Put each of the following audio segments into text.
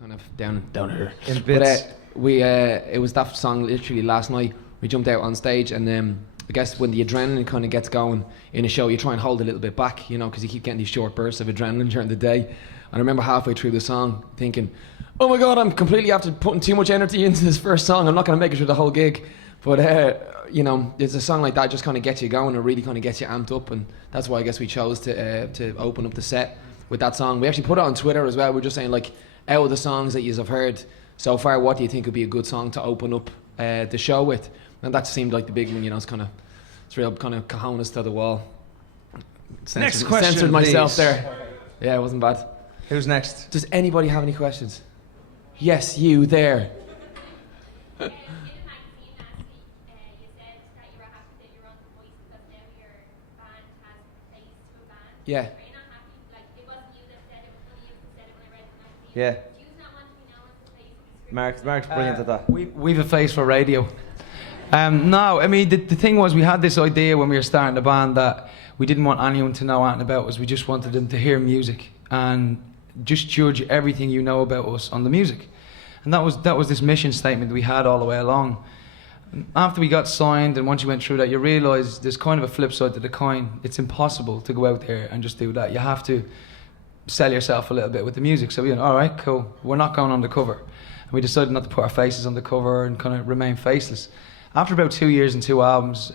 kind of down here. In bits. But it was that song literally last night. We jumped out on stage, and I guess when the adrenaline kind of gets going in a show, you try and hold a little bit back, you know, because you keep getting these short bursts of adrenaline during the day. And I remember halfway through the song thinking, oh my God, I'm completely after putting too much energy into this first song. I'm not going to make it through the whole gig. But, you know, it's a song like that just kind of gets you going and really kind of gets you amped up. And that's why I guess we chose to open up the set with that song. We actually put it on Twitter as well. We're just saying, like, out of the songs that you have heard so far, what do you think would be a good song to open up the show with? And that seemed like the big one, you know. It's real kind of cojones to the wall. Next question, censored myself please. there. Yeah, it wasn't bad. Who's next? Does anybody have any questions? Yes, you there. Yeah. Yeah. Mark's brilliant at that. We've a face for radio. No, I mean, the thing was, we had this idea when we were starting the band that we didn't want anyone to know anything about us. We just wanted them to hear music and just judge everything you know about us on the music. And that was this mission statement we had all the way along. After we got signed, and once you went through that, you realise there's kind of a flip side to the coin. It's impossible to go out there and just do that. You have to sell yourself a little bit with the music. So we went, all right, cool. We're not going on the cover. And we decided not to put our faces on the cover and kind of remain faceless. After about 2 years and 2 albums,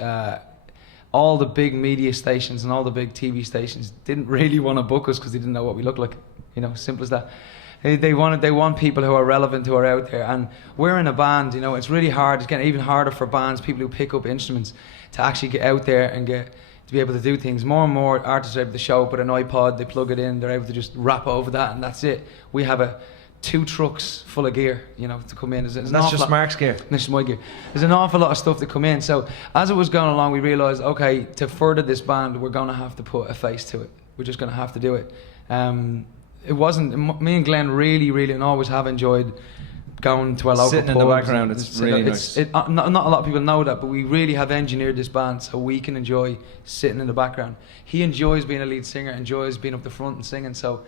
all the big media stations and all the big TV stations didn't really want to book us because they didn't know what we looked like. You know, simple as that. They want people who are relevant, who are out there, and we're in a band. You know, it's really hard. It's getting even harder for bands, people who pick up instruments, to actually get out there and to be able to do things. More and more artists are able to show up with an iPod. They plug it in. They're able to just rap over that, and that's it. We have 2 trucks full of gear, you know, to come in. That's just Mark's gear. This is my gear. There's an awful lot of stuff to come in. So as it was going along, we realised, okay, to further this band, we're going to have to put a face to it. We're just going to have to do it. It wasn't, me and Glenn really, and always have enjoyed going to a local sitting in the background. It's really nice. Not a lot of people know that, but we really have engineered this band so we can enjoy sitting in the background. He enjoys being a lead singer, enjoys being up the front and singing, so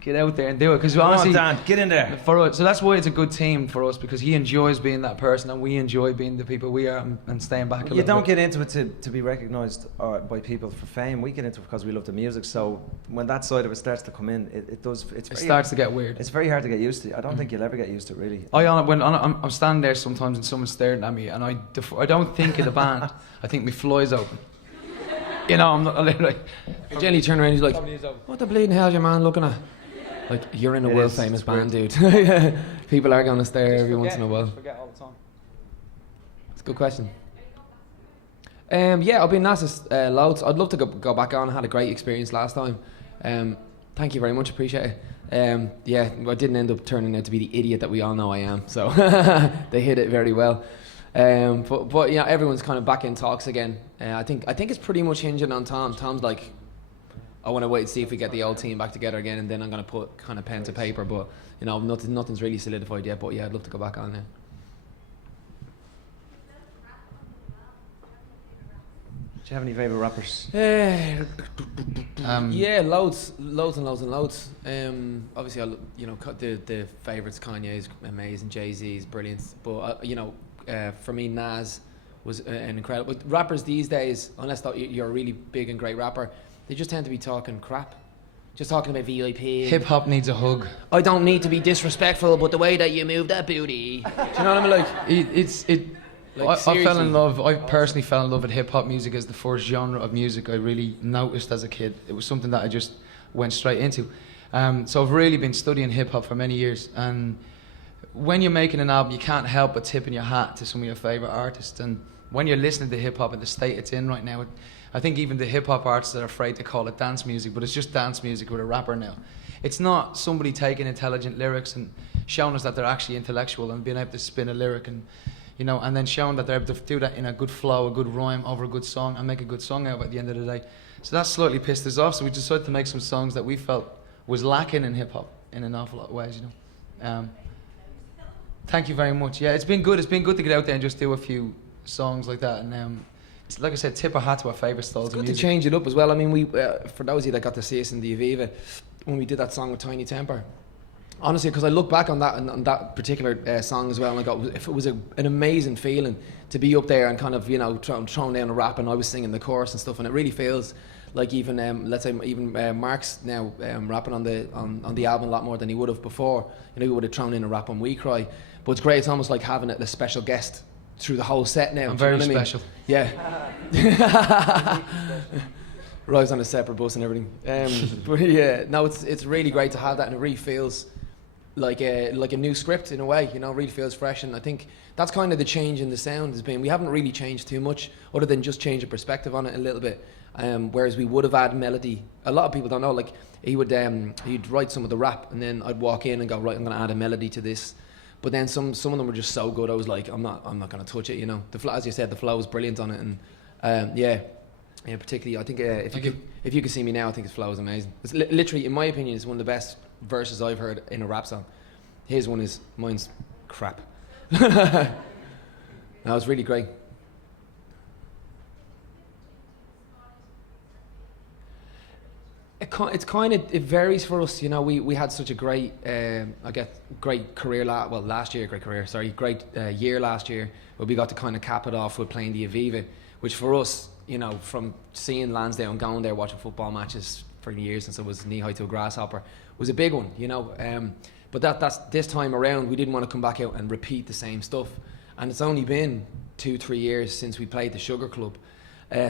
get out there and do it. Because honestly, Dan, get in there. For us, so that's why it's a good team for us, because he enjoys being that person and we enjoy being the people we are and staying back a little bit. You don't get into it to be recognised by people for fame. We get into it because we love the music. So when that side of it starts to come in, it does. It starts to get weird. It's very hard to get used to. I don't think you'll ever get used to it, really. I'm standing there sometimes and someone's staring at me, and I don't think of the band. I think my fly's open. You know, I'm not like. Jenny turned around and he's like, what the bleeding hell is your man looking at? Like, you're in a world famous band, dude. People are going to stare every once in a while. Forget all the time. It's a good question. Yeah, I've been asked loads. I'd love to go back on. I had a great experience last time. Thank you very much, appreciate it. Yeah, I didn't end up turning out to be the idiot that we all know I am, so they hit it very well. But you know, everyone's kind of back in talks again. I think it's pretty much hinging on Tom. Tom's like, I want to wait and see if we get the old team back together again, and then I'm going to put kind of pen to paper. But you know, nothing's really solidified yet. But yeah, I'd love to go back on now. Do you have any favourite rappers? Yeah, loads. Obviously, you know, the favourites. Kanye's amazing, Jay-Z's brilliant. But you know, for me, Nas was an incredible. But rappers these days, unless you're a really big and great rapper, they just tend to be talking crap. Just talking about VIP. Hip hop needs a hug. I don't need to be disrespectful, but the way that you move that booty. Do you know what I mean? Like, I personally fell in love with hip hop music as the first genre of music I really noticed as a kid. It was something that I just went straight into. So I've really been studying hip hop for many years. And when you're making an album, you can't help but tipping your hat to some of your favourite artists. And when you're listening to hip hop in the state it's in right now, I think even the hip hop artists are afraid to call it dance music, but it's just dance music with a rapper now. It's not somebody taking intelligent lyrics and showing us that they're actually intellectual and being able to spin a lyric and, you know, and then showing that they're able to do that in a good flow, a good rhyme over a good song and make a good song out of it at the end of the day. So that slightly pissed us off, so we decided to make some songs that we felt was lacking in hip hop in an awful lot of ways, you know. Thank you very much. Yeah, it's been good to get out there and just do a few songs like that, and like I said, tip our hat to our favourite styles of music. It's good to change it up as well. I mean, we for those of you that got to see us in the Aviva, when we did that song with Tiny Temper, Honestly, because I look back on that particular song as well, and I go, if it was an amazing feeling to be up there and kind of, you know, throwing down a rap, and I was singing the chorus and stuff, and it really feels like even let's say even Mark's now rapping on the album a lot more than he would have before. You know, he would have thrown in a rap on We Cry, but it's great. It's almost like having a special guest through the whole set now. I'm very you know special. Yeah. Rides on a separate bus and everything. But yeah, no, it's really great to have that, and it really feels like a new script in a way. You know, it really feels fresh, and I think that's kind of the change in the sound has been. We haven't really changed too much, other than just change the perspective on it a little bit. Whereas we would have added melody. A lot of people don't know. Like he'd write some of the rap, and then I'd walk in and go, right, I'm going to add a melody to this. But then some of them were just so good. I was like, I'm not going to touch it. You know, as you said, the flow was brilliant on it, and yeah, particularly I think if you could see me now, I think his flow is amazing. It's literally, in my opinion, it's one of the best verses I've heard in a rap song. His one is, mine's crap. That was really great. It varies for us, you know. We had such a great great career last year, great year last year, where we got to kind of cap it off with playing the Aviva, which for us, you know, from seeing Lansdowne and going there watching football matches for years since I was knee high to a grasshopper, was a big one, you know. But that's this time around, we didn't want to come back out and repeat the same stuff, and it's only been 2-3 years since we played the Sugar Club.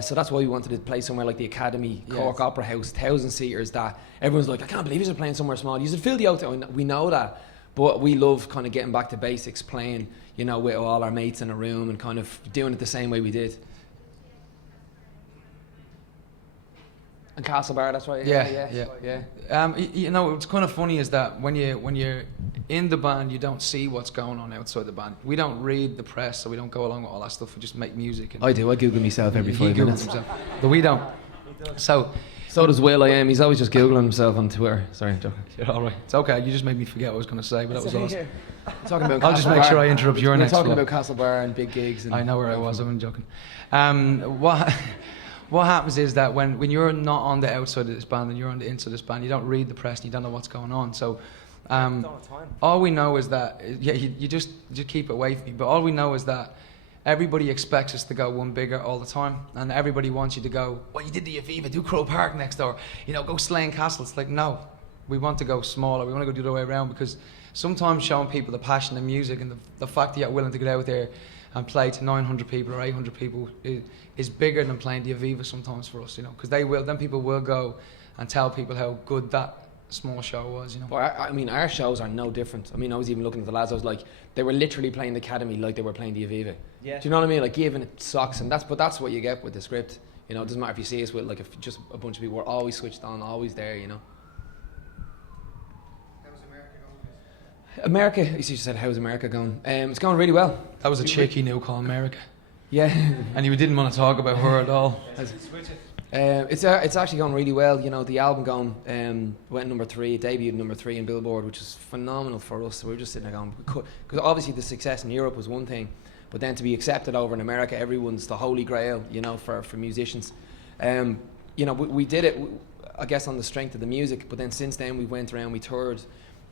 So that's why we wanted to play somewhere like the Academy, Cork Opera House, 1,000-seaters, that everyone's like, I can't believe you're playing somewhere small. You should fill the out. We know that, but we love kind of getting back to basics, playing, you know, with all our mates in a room and kind of doing it the same way we did. And Castlebar, that's right. Yeah. You know, what's kind of funny is that when you're in the band, you don't see what's going on outside the band. We don't read the press, so we don't go along with all that stuff. We just make music. And I do. I Google myself every 5 minutes. But we don't. So does Will. He's always just Googling himself on Twitter. Sorry, I'm joking. You're all right. It's okay. You just made me forget what I was going to say, but that was awesome. Talking about I'll just make sure I interrupt your next talking flow. about Castlebar and big gigs. And I know where I was. I'm joking. What happens is that when you're not on the outside of this band and you're on the inside of this band, you don't read the press and you don't know what's going on. So all we know is that, you just keep it away from me, but all we know is that everybody expects us to go one bigger all the time, and everybody wants you to go, well, you did the Aviva, do Crow Park next door, you know, go Slane Castle. It's like, no, we want to go smaller, we want to go the other way around, because sometimes showing people the passion in music and the fact that you're willing to get out there and play to 900 people or 800 people is bigger than playing the Aviva sometimes for us, you know, because then people will go and tell people how good that small show was, you know. Well, I mean, our shows are no different. I mean, I was even looking at the lads, I was like, they were literally playing the Academy like they were playing the Aviva. Yeah. Do you know what I mean? Like, giving it socks, and that's what you get with the script. You know, it doesn't matter if you see us with, like, if just a bunch of people, we're always switched on, always there, you know. America, you see, you said, how's America going? It's going really well. That was a chick he knew called America. Yeah. And you didn't want to talk about her at all. It's actually going really well. You know, the album went number 3, debuted number 3 in Billboard, which is phenomenal for us. So we were just sitting there going, because obviously the success in Europe was one thing, but then to be accepted over in America, everyone's the holy grail, you know, for musicians. You know, we did it, I guess, on the strength of the music, but then since then we went around, we toured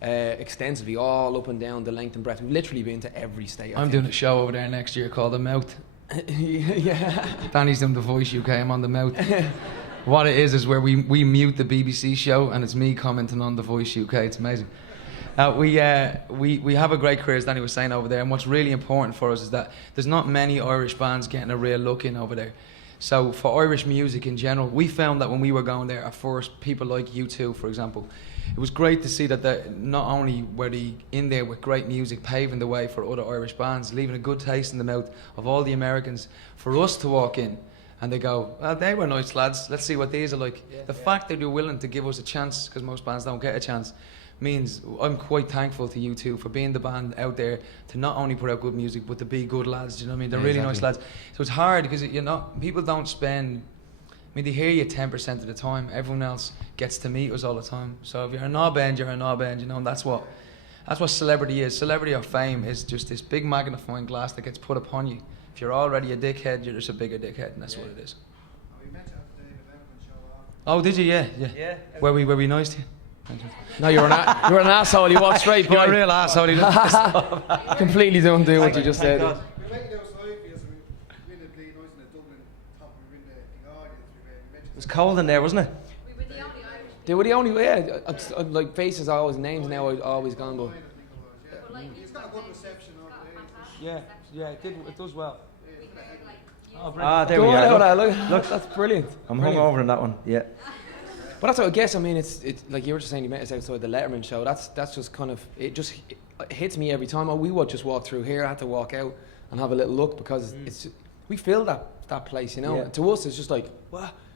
extensively, all up and down the length and breadth. We've literally been to every state. I'm doing a show over there next year called The Mouth. Yeah. Danny's doing The Voice UK, I'm on The Mouth. What it is where we mute the BBC show and it's me commenting on The Voice UK. It's amazing. We have a great career, as Danny was saying, over there, and what's really important for us is that there's not many Irish bands getting a real look in over there. So for Irish music in general, we found that when we were going there at first, people like U2, for example, it was great to see that not only were they in there with great music, paving the way for other Irish bands, leaving a good taste in the mouth of all the Americans, for us to walk in and they go, well, they were nice lads, let's see what these are like. The fact that they're willing to give us a chance, because most bands don't get a chance, means I'm quite thankful to you two for being the band out there to not only put out good music but to be good lads. Do you know what I mean? They're really nice lads. So it's hard because people don't spend. I mean, they hear you 10% of the time. Everyone else gets to meet us all the time. So if you're a knob end, you're a knob end. You know, and that's what celebrity is. Celebrity or fame is just this big magnifying glass that gets put upon you. If you're already a dickhead, you're just a bigger dickhead, and that's what it is. We met you at the David Letterman show. Oh, did you? Yeah. Yeah. Were we nice to you? No, you're an asshole. You walked straight by. You're a real asshole. You just Completely don't do what you just said. God. It was cold in there, wasn't it? They were the only way. Yeah, like faces are always names now. I've always gone, but He's got a good reception over there. yeah, it does well. There we are. Look, that's brilliant. I'm hungover in that one. Yeah. But that's what I guess. I mean, it's like you were just saying. You met us outside the Letterman show. That's just kind of it hits me every time. We would just walk through here. I had to walk out and have a little look because we filled that place. You know, Yeah. and to us it's just like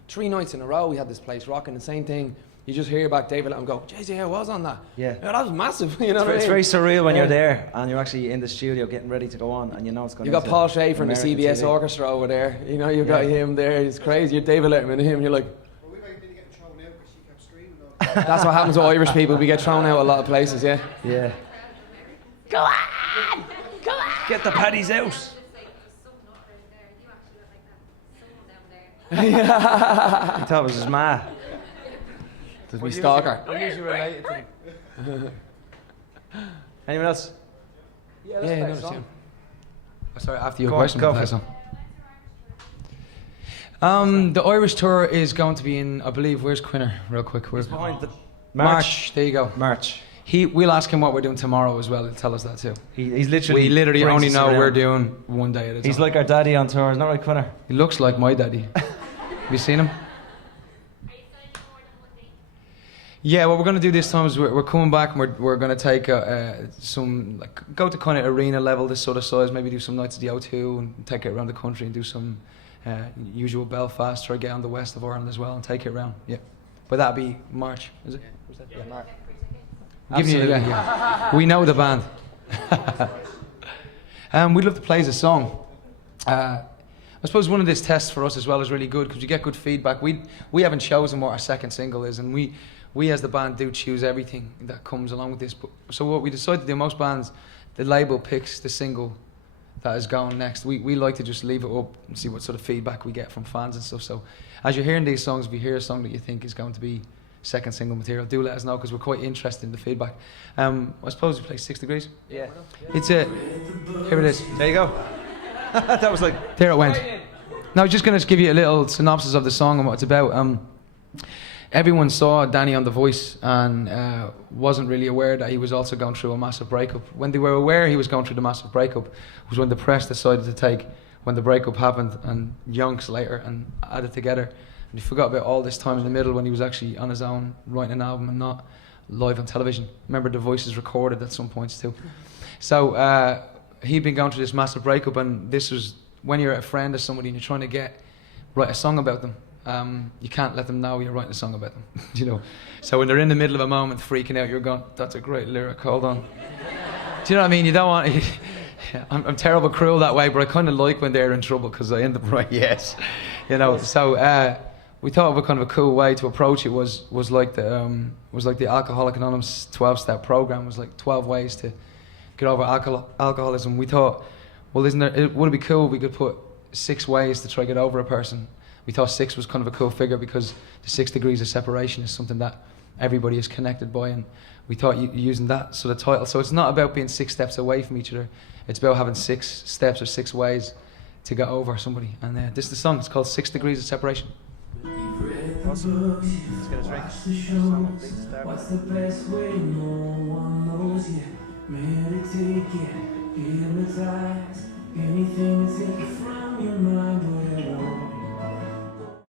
3 nights in a row we had this place rocking. The same thing. You just hear back David Letterman go, Jay-Z, I was on that. Yeah. That was massive. You know what I mean? It's very surreal when Yeah. you're there and you're actually in the studio getting ready to go on, and you know it's going. You got Paul Schaefer and the American CBS TV. orchestra over there. You know, you got him there. It's crazy. You're David Letterman and him. You're like, Well, we might be getting thrown out because she kept screaming all the that's what happens with Irish people. We get thrown out a lot of places. Yeah. Yeah. Go on, go on. Get the paddies out. He thought it was his ma. Does me stalker? I'm usually related to them. Anyone else? Yeah, no, sure. Sorry, after your Go on, question, go play for it. some. The Irish tour is going to be in, I believe, where's Quinner? Real quick. Where's Behind the March. There you go. March. We'll ask him what we're doing tomorrow as well. He'll tell us that too. He's literally. We literally brings only us know around. we're doing one day at a time. He's like our daddy on tour, isn't that right, Quinner? He looks like my daddy. Have you seen him? Yeah, what we're going to do this time is we're coming back and we're going to take some, like, go to kind of arena level, this sort of size, maybe do some nights at the O2 and take it around the country and do some usual Belfast, try to get on the west of Ireland as well and take it around, yeah. But that'll be March, is it? Yeah, March. Yeah. We know the band. We'd love to play as a song. I suppose one of these tests for us as well is really good because you get good feedback. We haven't chosen what our second single is, and we as the band do choose everything that comes along with this. But, so what we decided to do, most bands, the label picks the single that is going next. We like to just leave it up and see what sort of feedback we get from fans and stuff. So as you're hearing these songs, if you hear a song that you think is going to be second single material, do let us know because we're quite interested in the feedback. I suppose we play 6 Degrees. Yeah. It's here it is. There you go. That was like. There it went. Now, I'm just going to give you a little synopsis of the song and what it's about. Everyone saw Danny on The Voice and wasn't really aware that he was also going through a massive breakup. When they were aware he was going through the massive breakup was when the press decided to take when the breakup happened and yonks later and add it together. And he forgot about all this time in the middle when he was actually on his own writing an album and not live on television. Remember, The Voice is recorded at some points too. So he'd been going through this massive breakup, and this was when you're a friend of somebody and you're trying to write a song about them. You can't let them know you're writing a song about them, you know. So when they're in the middle of a moment freaking out, you're going, that's a great lyric, hold on. Do you know what I mean? You don't want... I'm terrible cruel that way, but I kind of like when they're in trouble because I end up right, yes. You know, so we thought of a kind of a cool way to approach it was like the Alcoholic Anonymous 12-step program, was like 12 ways to get over alcoholism. We thought, well, would it be cool if we could put 6 ways to try to get over a person? We thought 6 was kind of a cool figure because the 6 degrees of separation is something that everybody is connected by, and we thought using that sort of title. So it's not about being 6 steps away from each other. It's about having 6 steps or 6 ways to get over somebody. And this is the song. It's called 6 Degrees of Separation. Awesome. Let's get a drink. What's the best way? No one knows yet. Meditate, get hypnotized. Anything to take you from